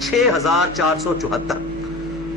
6474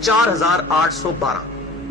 4812।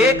1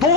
2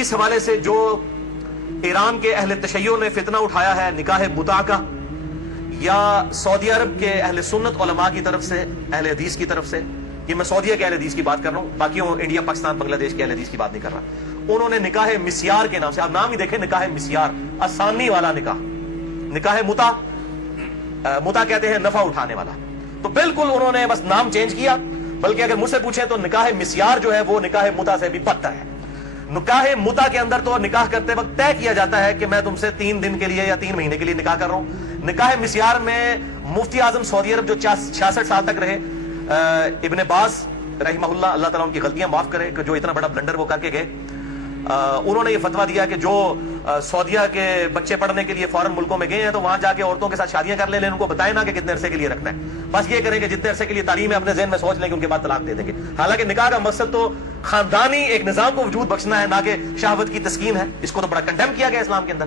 اس حوالے سے جو ایران کے اہل تشیع نے فتنہ اٹھایا ہے نکاح متع کا، یا سعودی عرب کے اہل سنت علماء کی طرف سے، اہل حدیث کی طرف سے، یہ میں سعودیہ کے اہل حدیث کی بات کر رہا ہوں، باقی انڈیا پاکستان بنگلہ دیش کے اہل حدیث کی بات نہیں کر رہا، انہوں نے نکاح مسیار کے نام سے، آپ نام ہی دیکھیں نکاح مسیار، آسانی والا نکاح، نکاح متع، متع کہتے ہیں نفع اٹھانے والا، تو بالکل انہوں نے بس نام چینج کیا، بلکہ اگر مجھ سے پوچھیں تو نکاح مسیار جو ہے وہ نکاح متع سے بھی بدتر ہے۔ نکاح متع کے اندر تو نکاح کرتے وقت طے کیا جاتا ہے کہ میں تم سے 3 دن کے لیے یا 3 مہینے کے لیے نکاح کر رہا ہوں۔ نکاح مسیار میں مفتی اعظم سعودی عرب جو 66 سال تک رہے، ابن باز رحمہ اللہ، اللہ تعالیٰ ان کی غلطیاں معاف کرے کہ جو اتنا بڑا بلنڈر وہ کر کے گئے، انہوں نے یہ فتویٰ دیا کہ جو سعودیہ کے بچے پڑھنے کے لیے فورن ملکوں میں گئے ہیں تو وہاں جا کے عورتوں کے ساتھ شادیاں کر لیں، ان کو بتائیں نا کہ کتنے عرصے کے لیے رکھنا ہے، بس یہ کریں کہ جتنے عرصے کے لیے تعلیم ہے اپنے ذہن میں سوچ لیں کہ ان کے بعد طلاق دے دیں گے۔ حالانکہ نکاح کا مقصد تو خاندانی ایک نظام کو وجود بخشنا ہے، نہ کہ شہوت کی تسکین ہے، اس کو تو بڑا کنڈیم کیا گیا اسلام کے اندر۔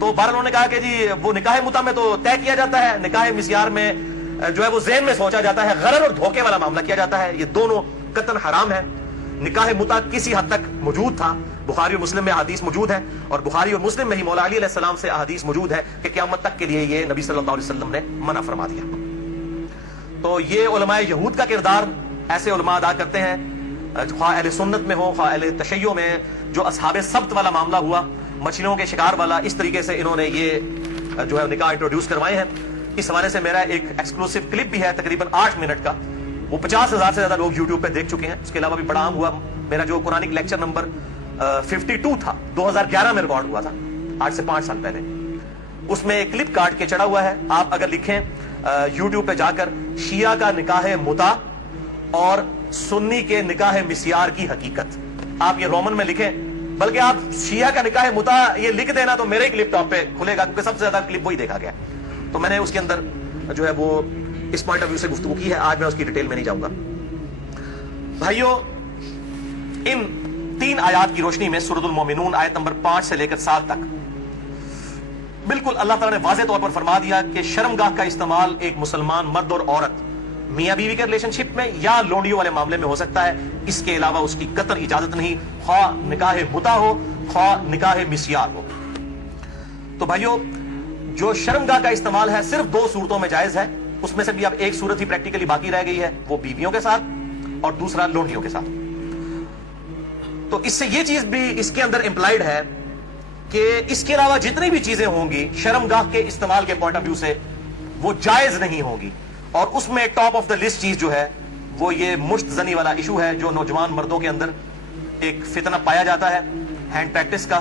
تو بہرحال انہوں نے کہا کہ جی وہ نکاح متع میں تو طے کیا جاتا ہے، نکاح مسیار میں جو ہے وہ ذہن میں سوچا جاتا ہے، غرر اور دھوکے والا معاملہ کیا جاتا ہے، یہ دونوں قطعاً حرام ہے۔ نکاح متع کسی حد تک موجود تھا، بخاری اور مسلم میں احادیث موجود ہیں، اور بخاری اور مسلم میں ہی مولا علی علیہ السلام سے احادیث موجود ہے کہ قیامت تک کے لیے یہ نبی صلی اللہ علیہ وسلم نے منع فرما دیا۔ تو یہ علماء یہود کا کردار ایسے علماء ادا کرتے ہیں، خواہ اہل سنت میں ہو خواہ اہل تشیع میں، جو اصحاب سبت والا معاملہ ہوا، مچھلیوں کے شکار والا، اس طریقے سے انہوں نے یہ جو ہے نکاح انٹروڈیوس کروائے ہیں۔ اس حوالے سے میرا ایک ایکسکلوسیو کلپ بھی ہے تقریباً 8 منٹ کا، وہ 50,000 سے زیادہ لوگ یوٹیوب پہ دیکھ چکے ہیں۔ اس کے علاوہ بھی بڑا عام ہوا میرا جو قرآنک لیکچر نمبر 52 تھا، 2011 میں ریکارڈ ہوا تھا، آج سے 5 سال پہلے، اس میں ایک کلپ کاٹ کے چڑھا ہوا ہے، آپ اگر لکھیں یوٹیوب پہ جا کر شیعہ کا نکاح متع اور سنی کے نکاح مسیار کی حقیقت، آپ یہ رومن میں لکھیں، بلکہ آپ شیعہ کا نکاح متع یہ لکھ دینا تو میرے کلپ ٹاپ پہ کھلے گا، کیونکہ سب سے زیادہ کلپ وہی دیکھا گیا، تو میں نے اس کے اندر جو ہے وہ اس پوائنٹ آف ویو سے گفتگو کی ہے، آج میں اس کی ڈیٹیل میں نہیں جاؤں گا۔ بھائیو، ان 3 آیات کی روشنی میں سورۃ المومنون آیت نمبر 5 سے لے کر 7 تک بالکل اللہ تعالیٰ نے واضح طور پر فرما دیا کہ شرمگاہ کا استعمال ایک مسلمان مرد اور عورت میاں بیوی کے ریلیشن شپ میں یا لونڈیوں والے معاملے میں ہو سکتا ہے، اس کے علاوہ اس کی قطعاً اجازت نہیں، خواہ نکاح متع ہو خواہ نکاح مسیار ہو۔ تو بھائیو، جو شرمگاہ کا استعمال ہے صرف 2 صورتوں میں جائز ہے، اس میں سے بھی اب ایک صورت ہی پریکٹیکلی باقی رہ گئی ہے، وہ بیویوں کے ساتھ اور دوسرا لونڈیوں کے ساتھ۔ تو اس سے یہ چیز بھی اس کے اندر امپلائیڈ ہے کہ اس کے علاوہ جتنی بھی چیزیں ہوں گی شرمگاہ کے استعمال کے پوائنٹ آف ویو سے وہ جائز نہیں ہوں گی، اور اس میں ٹاپ آف دا لسٹ چیز جو ہے وہ یہ مشت زنی والا ایشو ہے، جو نوجوان مردوں کے اندر ایک فتنہ پایا جاتا ہے ہینڈ پریکٹس کا،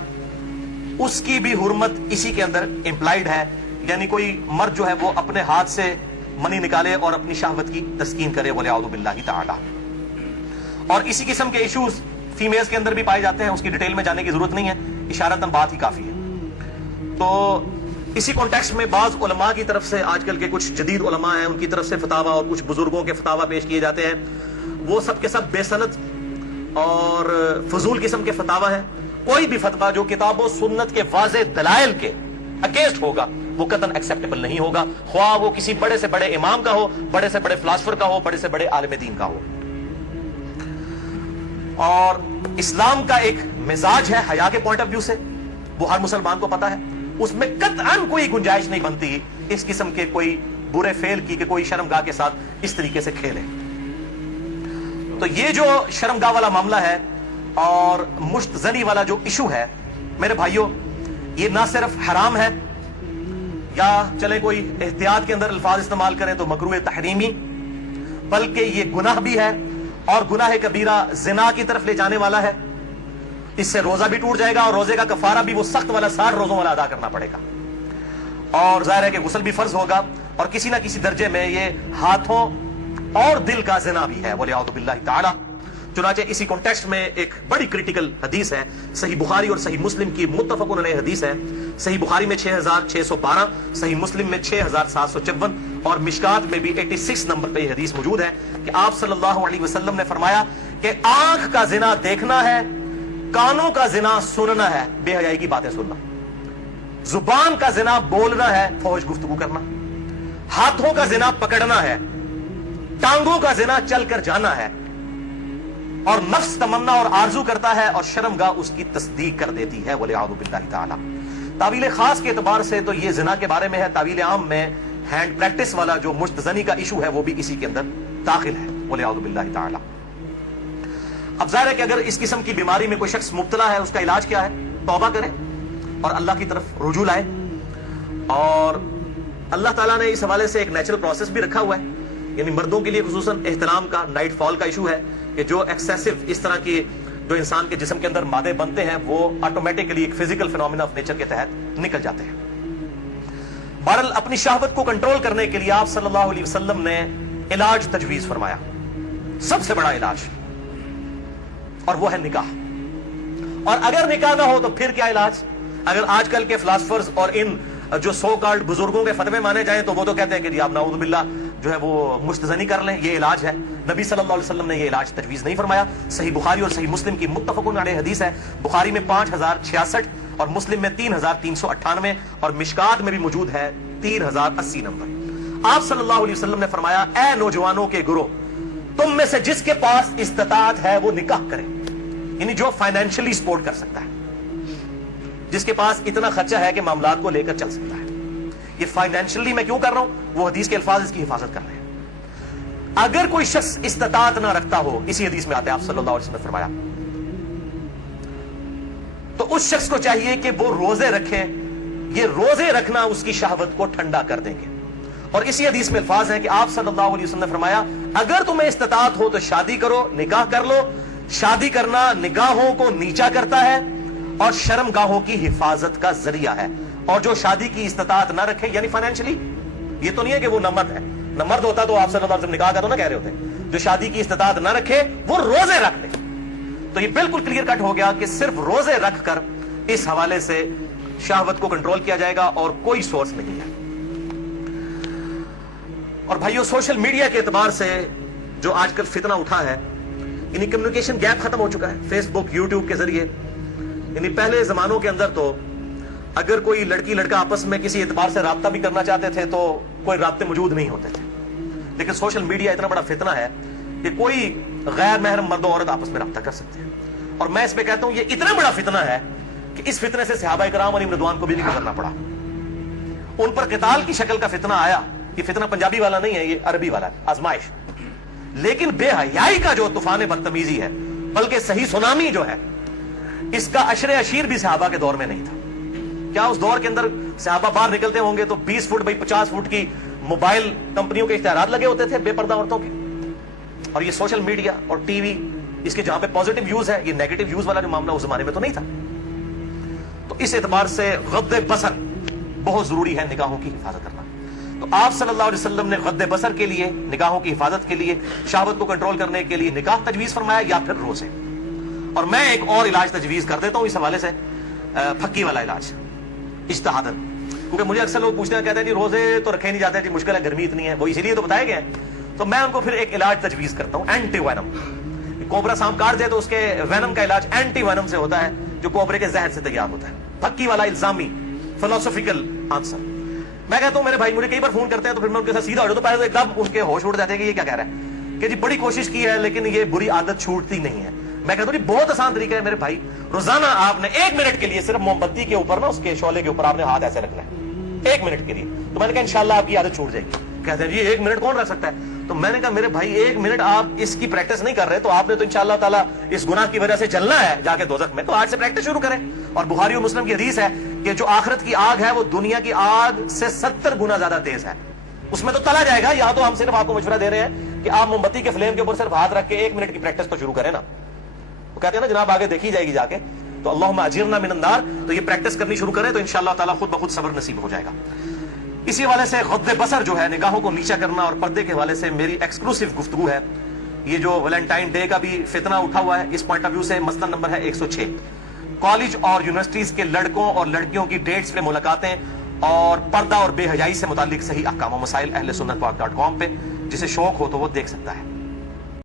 اس کی بھی حرمت اسی کے اندر امپلائیڈ ہے، یعنی کوئی مرد جو ہے وہ اپنے ہاتھ سے منی نکالے اور اپنی شہوت کی تسکین کرے، وَلِعَوْذُ بِاللَّهِ تَعَالَى۔ اور اسی قسم کے ایشوز فیمیلز کے اندر بھی پائے جاتے ہیں، اس کی ڈیٹیل میں جانے کی ضرورت نہیں ہے، اشارتاً بات ہی کافی ہے۔ تو اسی کانٹیکسٹ میں بعض علماء کی طرف سے، آج کل کے کچھ جدید علماء ہیں ان کی طرف سے فتاویٰ اور کچھ بزرگوں کے فتاویٰ پیش کیے جاتے ہیں، وہ سب کے سب بے سند اور فضول قسم کے فتاویٰ ہیں۔ کوئی بھی فتویٰ جو کتاب و سنت کے واضح دلائل کے اگینسٹ ہوگا وہ قطعاً ایکسیپٹیبل نہیں ہوگا، خواہ وہ کسی بڑے سے بڑے امام کا ہو، بڑے سے بڑے فلاسفر کا ہو، بڑے سے بڑے عالم دین کا ہو۔ اور اسلام کا ایک مزاج ہے حیا کے پوائنٹ آف ویو سے، وہ ہر مسلمان کو پتا ہے، اس میں قطعاً کوئی گنجائش نہیں بنتی اس قسم کے کوئی برے فعل کی کہ کوئی شرمگاہ کے ساتھ اس طریقے سے کھیلے۔ تو یہ جو شرمگاہ والا معاملہ ہے اور مشت زنی والا جو ایشو ہے، میرے بھائیوں، یہ نہ صرف حرام ہے، یا چلے کوئی احتیاط کے اندر الفاظ استعمال کریں تو مکروہ تحریمی، بلکہ یہ گناہ بھی ہے، اور گناہ کبیرہ زنا کی طرف لے جانے والا ہے۔ اس سے روزہ بھی ٹوٹ جائے گا، اور روزے کا کفارہ بھی وہ سخت والا 60 روزوں والا ادا کرنا پڑے گا، اور ظاہر ہے کہ غسل بھی فرض ہوگا، اور کسی نہ کسی درجے میں یہ ہاتھوں اور دل کا زنا بھی ہے، وَلِعَوْذُ بِاللَّهِ تَعَالَى۔ چنانچہ اسی کانٹیکسٹ میں ایک بڑی کریٹیکل حدیث ہے، صحیح بخاری اور صحیح مسلم کی متفق علیہ حدیث ہے، صحیح بخاری میں 6612، صحیح مسلم میں 6754، اور مشکات میں بھی 86 نمبر پہ یہ حدیث موجود ہے کہ آپ صلی اللہ علیہ وسلم نے فرمایا کہ آنکھ کا زنا دیکھنا ہے، کانوں کا زنا سننا ہے، بے حیائی کی باتیں سننا، زبان کا زنا بولنا ہے، فحش گفتگو کرنا، ہاتھوں کا زنا پکڑنا ہے، ٹانگوں کا زنا چل کر جانا ہے، اور نفس تمنا اور آرزو کرتا ہے اور شرمگاہ اس کی تصدیق کر دیتی ہے وَلِعَوْذُ بِاللَّهِ تَعَالَى. تعویل خاص کے اعتبار سے تو یہ زنا کے بارے میں ہے. تعویل عام میں ہینڈ پریکٹس والا جو مشت زنی کا ایشو ہے وہ بھی اسی کے اندر داخل ہے. وَلِعَوْذُ بِاللَّهِ تَعَالَى. اب ظاہر ہے کہ اگر اس قسم کی بیماری میں کوئی شخص مبتلا ہے, اس کا علاج کیا ہے؟ توبہ کرے اور اللہ کی طرف رجوع لائے. اور اللہ تعالیٰ نے اس حوالے سے ایک نیچرل پروسیس بھی رکھا ہوا ہے, یعنی مردوں کے لیے خصوصاً احتلام کا, نائٹ فال کا ایشو ہے کہ جو ایکسیسو اس طرح کی جو انسان کے جسم کے اندر مادے بنتے ہیں وہ آٹومیٹکلی ایک فزیکل فینومینا آف نیچر کے تحت نکل جاتے ہیں. بہرحال اپنی شہوت کو کنٹرول کرنے کے لیے آپ صلی اللہ علیہ وسلم نے علاج تجویز فرمایا, سب سے بڑا علاج, اور وہ ہے نکاح. اور اگر نکاح نہ ہو تو پھر کیا علاج؟ اگر آج کل کے فلاسفرز اور ان جو سو کالڈ بزرگوں کے فتوے مانے جائیں تو وہ تو کہتے ہیں کہ جی آپ نعوذ باللہ جو ہے وہ مستزنی کر لیں, یہ علاج ہے. نبی صلی اللہ علیہ وسلم نے یہ علاج تجویز نہیں فرمایا. صحیح بخاری اور صحیح مسلم کی متفقن علیہ حدیث ہے. بخاری میں 5066 اور مسلم میں 3398 اور مشکات میں بھی موجود ہے 3080 نمبر. آپ صلی اللہ علیہ وسلم نے فرمایا, اے نوجوانوں کے گروہ, تم میں سے جس کے پاس استطاعت ہے وہ نکاح کرے, یعنی جو فائنینشلی سپورٹ کر سکتا ہے, جس کے پاس اتنا خرچہ ہے کہ معاملات کو لے کر چل سکتا ہے. یہ فائنینشلی میں کیوں کر رہا ہوں, وہ حدیث کے الفاظ اس کی حفاظت کر رہے ہیں. اگر کوئی شخص استطاعت نہ رکھتا ہو, اسی حدیث میں آتے ہیں آپ صلی اللہ علیہ وسلم نے فرمایا, تو اس شخص کو چاہیے کہ وہ روزے رکھے. یہ روزے رکھنا اس کی شہوت کو ٹھنڈا کر دیں گے. اور اسی حدیث میں الفاظ ہیں کہ آپ صلی اللہ علیہ وسلم نے فرمایا, اگر تمہیں استطاعت ہو تو شادی کرو, نکاح کر لو. شادی کرنا نگاہوں کو نیچا کرتا ہے اور شرم گاہوں کی حفاظت کا ذریعہ ہے. اور جو شادی کی استطاعت نہ رکھے, یعنی فائنینشلی, یہ تو نہیں ہے کہ وہ نہ مرد ہے, نہ مرد ہوتا تو آپ صلی اللہ علیہ وسلم نکاح کا تو نہ کہہ رہے ہوتے. جو شادی کی استطاعت نہ رکھے وہ روزے رکھ لے. تو یہ بالکل کلیئر کٹ ہو گیا کہ صرف روزے رکھ کر اس حوالے سے شہوت کو کنٹرول کیا جائے گا اور کوئی سورس نہیں ہے. اور بھائیو, سوشل میڈیا کے اعتبار سے جو آج کل فتنہ اٹھا ہے, یعنی کمیونیکیشن گیپ ختم ہو چکا ہے فیس بک, یوٹیوب کے ذریعے. یعنی پہلے زمانوں کے اندر تو اگر کوئی لڑکی لڑکا آپس میں کسی اعتبار سے رابطہ بھی کرنا چاہتے تھے تو کوئی رابطے موجود نہیں ہوتے تھے. لیکن سوشل میڈیا اتنا بڑا فتنہ ہے کہ کوئی غیر محرم مرد و عورت آپس میں رابطہ کر سکتے ہیں. اور میں اس پہ کہتا ہوں یہ اتنا بڑا فتنہ ہے کہ اس فتنے سے صحابہ کرام علیہم رضوان کو بھی نہیں گزرنا پڑا. ان پر قتال کی شکل کا فتنہ آیا. یہ فتنہ پنجابی والا نہیں ہے, یہ عربی والا ہے, آزمائش. لیکن بے حیائی کا جو طوفان بدتمیزی ہے, بلکہ صحیح سونامی جو ہے, اس کا عشر اشیر بھی صحابہ کے دور میں نہیں تھا. کیا اس دور کے اندر صحابہ باہر نکلتے ہوں گے تو 20 فٹ بائی 50 فٹ کی موبائل کمپنیوں کے اشتہارات لگے ہوتے تھے بے پردہ عورتوں کے؟ اور یہ سوشل میڈیا اور ٹی وی, اس کے جہاں پہ پازیٹیو ویوز ہے, یہ نیگیٹو ویوز والا جو معاملہ اس زمانے میں تو نہیں تھا. تو اس اعتبار سے غض بصر بہت ضروری ہے نگاہوں کی حفاظت کرنا. تو آپ صلی اللہ علیہ وسلم نے غض بصر کے لیے, نگاہوں کی حفاظت کے لیے, شہوت کو کنٹرول کرنے کے لیے نکاح تجویز فرمایا یا پھر روزے. اور میں ایک اور علاج تجویز کر دیتا ہوں اس حوالے سے, پھکی والا علاج, اجتہاداً. کیونکہ مجھے اکثر لوگ پوچھتے ہیں, کہتے ہیں جی روزے تو رکھے نہیں جاتے, جی مشکل ہے, گرمی اتنی ہے, وہ اسی لیے تو بتائے گئے ہیں. تو میں ان کو پھر ایک علاج تجویز کرتا ہوں, اینٹی وینم. کوبرا سانپ کاٹ جائے تو اس کے وینم کا علاج اینٹی وینم سے ہوتا ہے, جو کوبرے کے زہر سے تیار ہوتا ہے. پھکی والا الزامی فلسفیکل آنسر. میں کہتا ہوں میرے بھائی مجھے کئی بار فون کرتے ہیں تو پھر میں ان کے ساتھ سیدھا ہو جاتا ہوں, پہلے تو ایک دم ان کے ہوش اڑ جاتے ہیں کہ یہ کیا کہہ رہا ہے, کہ جی بڑی کوشش کی ہے لیکن یہ بری عادت چھوٹتی نہیں ہے. میں کہتا ہوں جی بہت آسان طریقہ ہے میرے بھائی, روزانہ آپ نے 1 منٹ کے لیے صرف موم بتی کے اوپر نا, اس کے شعلے کے اوپر آپ نے ہاتھ ایسے رکھنا ہے 1 منٹ کے لیے. تو میں نے کہا انشاءاللہ آپ کی عادت چھوٹ جائے گی. کہتے ہیں جی 1 منٹ کون رکھ سکتا ہے؟ تو میں نے کہا میرے بھائی 1 منٹ آپ اس کی پریکٹس نہیں کر رہے تو آپ نے تو انشاءاللہ تعالیٰ اس گناہ کی وجہ سے جلنا ہے جا کے دوزخ میں. تو آج سے پریکٹس شروع کریں. اور بخاری اور مسلم کی حدیث ہے کہ جو آخرت کی آگ ہے وہ دنیا کی آگ سے 70 گنا زیادہ تیز ہے, اس میں تو تلا جائے گا. یہاں تو ہم صرف آپ کو مشورہ دے رہے ہیں کہ آپ موم بتی کے فلیم کے اوپر صرف ہاتھ رکھ کے 1 منٹ کی پریکٹس تو شروع کریں نا. وہ کہتے ہیں نا جناب آگے دیکھی جائے گی جا کے, تو اللہم اجرنا من النار. تو یہ پریکٹس کرنی شروع کریں تو انشاءاللہ تعالیٰ خود بخود صبر نصیب ہو جائے گا. اسی حوالے سے غض بصر جو ہے, نگاہوں کو نیچا کرنا اور پردے کے حوالے سے میری ایکسکلوسیو گفتگو ہے. یہ جو ویلنٹائن ڈے کا بھی فتنہ اٹھا ہوا ہے, اس پوائنٹ آف ویو سے مسئلہ نمبر ہے 106. کالج اور یونیورسٹیز کے لڑکوں اور لڑکیوں کی ڈیٹس پہ ملاقاتیں اور پردہ اور بے حیائی سے متعلق صحیح احکام و مسائل اہل سنت پاک .com پہ, جسے شوق ہو تو وہ دیکھ سکتا ہے.